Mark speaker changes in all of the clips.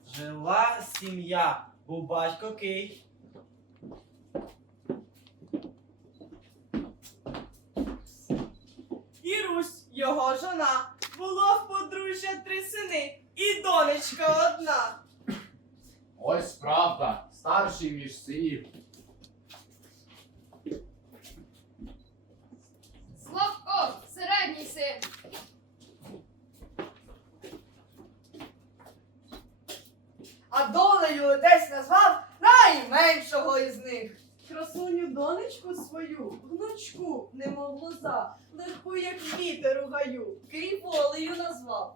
Speaker 1: Жила сім'я, був батько Кий. І Русь, його жона, було в подружжя 3 сини і донечка одна.
Speaker 2: Ось правда, старший між синів.
Speaker 3: Славко, середній син.
Speaker 4: А долею десь назвав найменшого із них.
Speaker 5: Красуню донечку свою, гнучку, немов лоза, легку, як вітер у гаю, Кий волею назвав.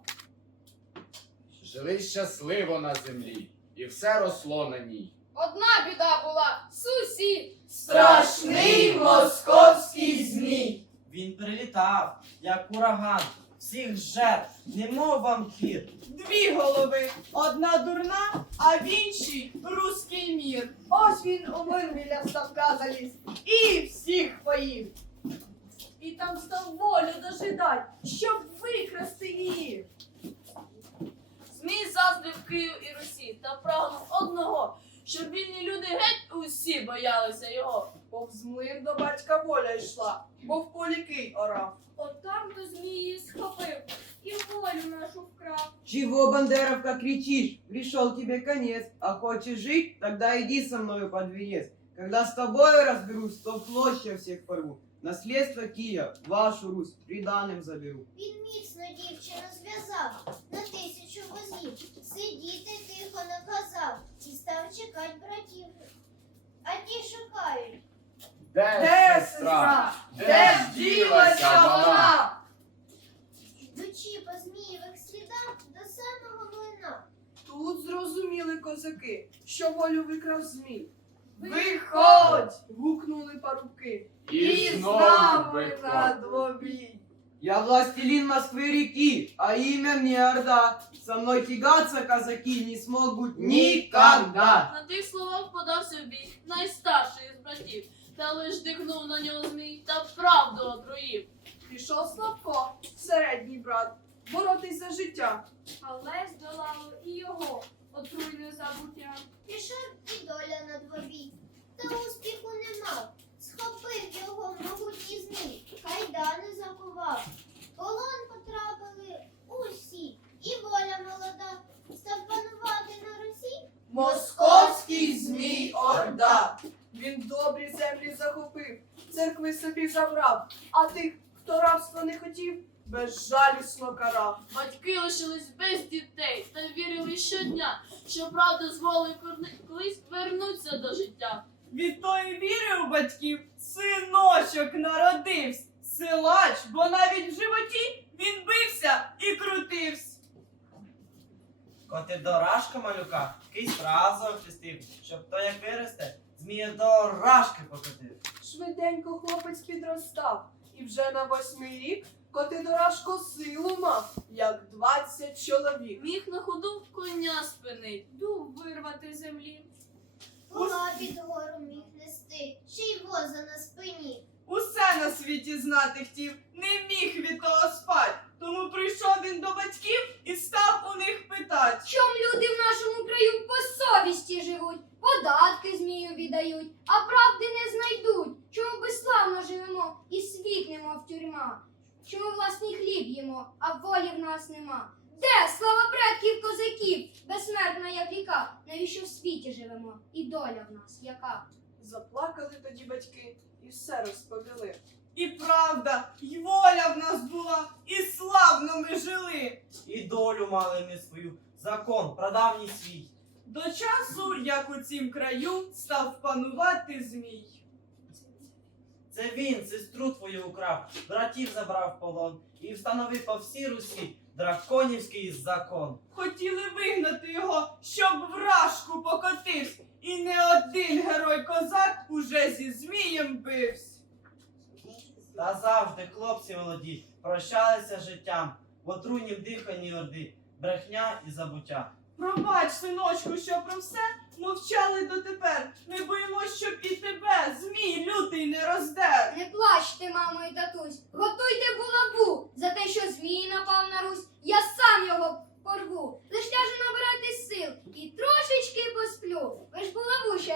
Speaker 2: Жили щасливо на землі, і все росло на ній.
Speaker 3: Одна біда була — сусід.
Speaker 4: Страшний московський змій.
Speaker 1: Він прилітав, як ураган, всіх жертв, немов вампір.
Speaker 5: 2 голови, одна дурна, а в іншій руський мір.
Speaker 4: Ось він у млин біля ставка заліз і всіх поїв.
Speaker 5: І там став волю дожидать, щоб викрасти її.
Speaker 6: Змій заздрив Кию і Русі та прагнув одного, щоб вільні люди геть усі боялися його.
Speaker 5: Повз млин до батька воля йшла, бо в полі Кий орав.
Speaker 3: Отам до змії схопив і волю нашу вкрав.
Speaker 7: Чего, Бандеровка, кричишь? Пришел тебе конец. А хочешь жить? Тогда иди со мною под венец. Когда с тобой разберусь, то в клочья всех порву. Наследство Кия, вашу Русь, приданым заберу.
Speaker 8: Він міцно дівчину зв'язав на 1000 возів, сидіти тихо наказав і став чекать братів. А ті шукають.
Speaker 2: Де сестра?
Speaker 4: Де ж ділася вона?
Speaker 8: Йдучи по змієвих слідах до самого млина.
Speaker 5: Тут зрозуміли козаки, що волю викрав змій.
Speaker 4: Виходь!
Speaker 5: Гукнули парубки.
Speaker 4: І з
Speaker 2: знову
Speaker 4: нами
Speaker 2: виходь.
Speaker 4: на двобій.
Speaker 7: Я властелин Москвы-реки, а имя мне Орда. Со мной тягаться казаки не смогут никогда.
Speaker 6: На тих словах подався в бій найстарший із братів, та лиш дихнув на нього змій та правду отруїв.
Speaker 5: Пішов Славко, середній брат, боротись за життя.
Speaker 3: Але здолало і його отруйне забуття.
Speaker 8: Пішов і доля на двобій, та успіху не мав. Схопив його могутній змій, кайдани закував. В полон потрапили усі, і воля молода став панувати на Русі.
Speaker 4: Московський змій Орда. Він добрі землі захопив, церкви собі забрав, а тих, хто рабства не хотів, безжалісно карав.
Speaker 6: Батьки лишились без дітей та вірили щодня, що правда з волею колись вернуться до життя.
Speaker 5: Від тої віри у батьків синочок народився. Силач, бо навіть в животі він бився і крутився.
Speaker 1: Коти дорашка малюка, Кий зразу охрестив, щоб то як виросте, змія до рашки покотив.
Speaker 5: Швиденько хлопець підростав, і вже на 8-й рік Котидорашко силу мав, як 20 чоловік.
Speaker 6: Міг на ходу коня спинить.
Speaker 3: Дух вирвати землі.
Speaker 8: Була під гору міг нести, ще й воза на спині.
Speaker 5: Усе на світі знати хотів, не міг від того спать. Тому прийшов він до батьків і став у них питать.
Speaker 3: Чом люди в нашому краю по совісті живуть, податки змію віддають, а правди не знайдуть? Чому безславно живемо і світ немов тюрма? Чому власний хліб їмо, а волі в нас нема? Де слава предків козаків, безсмертна як ріка? Навіщо в світі живемо? І доля в нас яка?
Speaker 5: Заплакали тоді батьки і все розповіли. І правда, й воля в нас була, і славно ми жили.
Speaker 1: І долю мали ми свою, закон, прадавній свій.
Speaker 5: До часу, як у цім краю, став панувати змій.
Speaker 1: Це він сестру твою украв, братів забрав в полон і встановив по всій Русі драконівський закон.
Speaker 5: Хотіли вигнати його, щоб вражку покотився, і не один герой-козак уже зі змієм бився.
Speaker 1: Та завжди хлопці молоді прощалися з життям в отруйнім диханні орди, брехня і забуття.
Speaker 5: Пробач, синочку, що про все мовчали дотепер. Ми боїмось, щоб і тебе змій лютий не роздер.
Speaker 3: Не плачте, мамо і татусь, готуйте булаву за те, що змій напав на Русь. Я сам його порву. Лиш ляже набирати сил і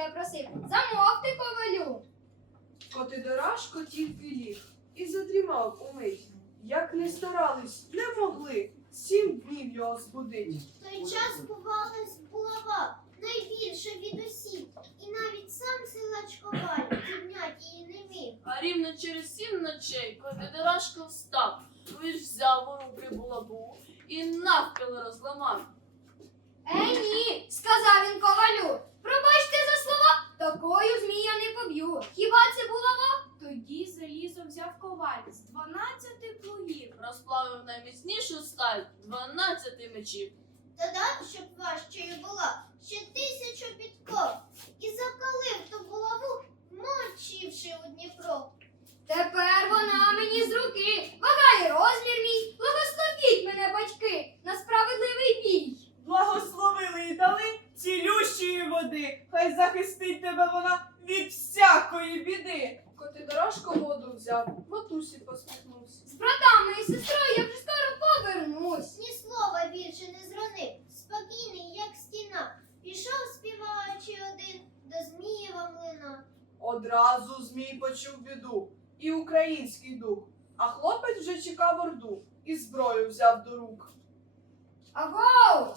Speaker 3: я просив. Замовте, ковалю.
Speaker 4: Котидорашко тільки ліг і задрімав умить. Як не старались, не могли 7 днів його збудить.
Speaker 8: В той час ховалась булава, найбільше від усіх, і навіть сам силач Коваль підняти її не міг.
Speaker 6: А рівно через 7 ночей Котидорашко встав, він взяв у руки булаву і навпіл розламав.
Speaker 3: Ні, сказав він ковалю. Пробачте за слова, такою змія не поб'ю. Хіба це булава?
Speaker 5: Тоді залізо взяв коваль з 12 плугів.
Speaker 6: Розплавив найміцнішу сталь 12 мечів.
Speaker 8: Додав, щоб важчою була, ще 1000 підков, і закалив ту булаву, мочивши у Дніпро.
Speaker 3: Тепер вона мені з руки. Вага і розмір мій. Благословіть мене, батьки, на справедливий бій.
Speaker 5: Благословили і дали цілющої води. Хай захистить тебе вона від всякої біди.
Speaker 4: Котидорашко воду взяв, матусі посміхнувся.
Speaker 3: З братами і сестрою я вже скоро повернусь.
Speaker 8: Ні слова більше не зронив, спокійний, як стіна, пішов, співаючи один, до Змієва млина.
Speaker 4: Одразу змій почув біду і український дух, а хлопець вже чекав орду і зброю взяв до рук.
Speaker 3: Агоу!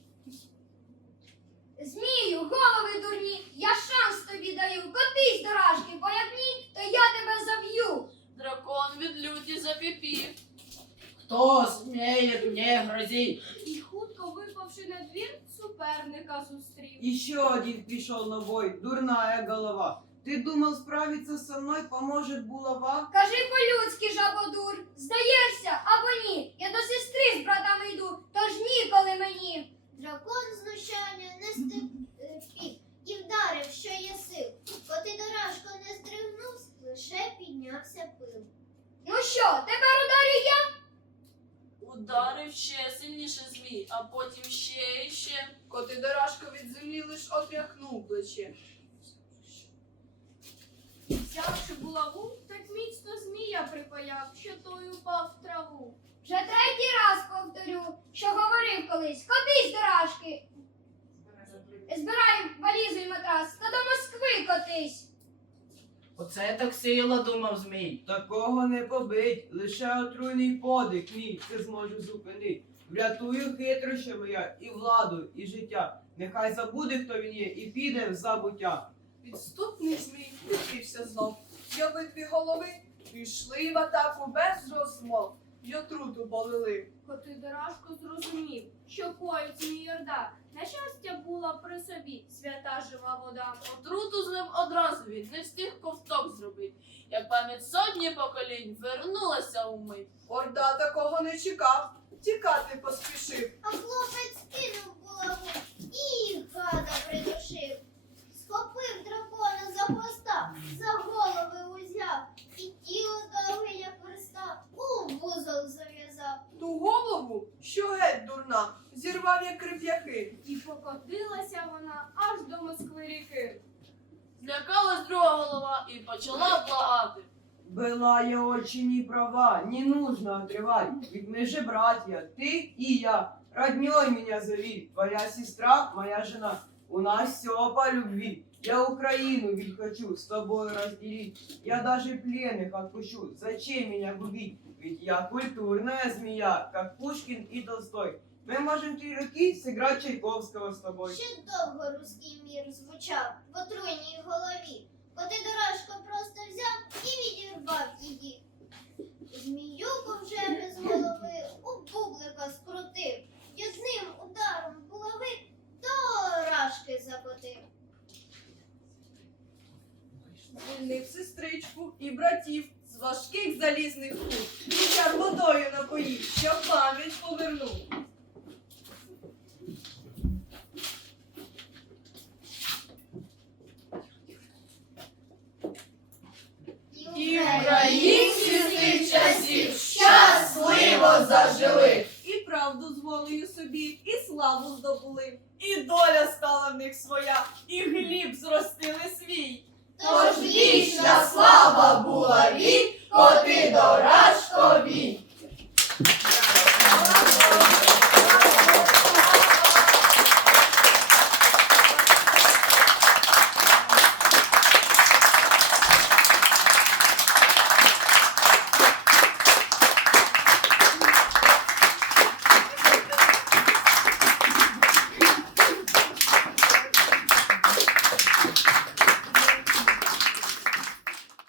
Speaker 3: Змію, голови дурні, я шанс тобі даю. Котись до рашки, бо як ні, то я тебе заб'ю.
Speaker 6: Дракон від люті закипів.
Speaker 1: Хто сміє мені грозить?
Speaker 5: І хутко випавши на двір, суперника зустрів.
Speaker 7: Еще один пришел на бой, дурная голова. Ты думал справиться со мной поможет булава?
Speaker 3: Кажи по-людськи, жабодур, здаєшся або ні? Я до сестри з братами йду, тож ніколи мені.
Speaker 8: Дракон знущання не стерпів і вдарив, що є сил. Котидорашко не здригнувся, лише піднявся пил.
Speaker 3: Ну що, тепер ударю я?
Speaker 6: Ударив ще сильніше змій, а потім ще і ще.
Speaker 4: Котидорашко від землі лиш отряхнув плече.
Speaker 5: Взявши булаву, так міцно змія припаяв, що той упав в траву.
Speaker 3: Вже третій раз повторю, що говорив колись. Котись до рашки. Збирай валізу і матрас, та до Москви котись.
Speaker 1: Оце так сила, думав Змій.
Speaker 7: Такого не побить, лише отруйний подих мій це зможу зупинити. Врятую хитрощами я і владу, і життя. Нехай забуде, хто він є, і піде в забуття.
Speaker 4: Підступний змій підвівся знов. І обидві голови пішли в атаку без розмов, й отруту полили.
Speaker 5: Котидорашко зрозумів, що коїть змій орда. На щастя була при собі свята жива вода.
Speaker 6: Отруту з ним одразу він не встиг ковток зробить. Як пам'ять сотні поколінь вернулася умить.
Speaker 4: Орда такого не чекав, тікати поспішив.
Speaker 8: А хлопець кинув булаву і гада придушив. Схопив дракона за хвоста, за голови узяв, і тіло довге, як верста, у вузол зав'язав.
Speaker 4: Ту голову, що геть дурна, зірвав як крив'яки.
Speaker 5: І покотилася вона аж до Москви ріки.
Speaker 6: Злякалась друга голова і почала благати.
Speaker 7: Была я очень не права, не нужно отрывать, ведь мы же братья, ты и я. Роднёй меня зови, твоя сестра, моя жена. У нас все по любви. Я Украину ведь хочу с тобой разделить. Я даже пленных отпущу. Зачем меня губить? Ведь я культурная змея, как Пушкин и Толстой. Мы можем 3 руки сыграть Чайковского с тобой.
Speaker 8: Ще довго руський мір звучав в отруйній голові. Котидорашко просто взяв і відірвав її. Зміюку вже без голови у бублика скрутив. І одним ударом булави до рашки закотив.
Speaker 4: Звільнив сестричку і братів з важких залізних пут. Вітер водою напоїв, що пам'ять повернув.
Speaker 8: І
Speaker 6: українці з тих часів
Speaker 8: щасливо
Speaker 4: зажили. І правду з волею собі, і славу здобули.
Speaker 5: І доля стала в них своя, і гліб зростили свій.
Speaker 8: Тож вічна слава булаві, Котидора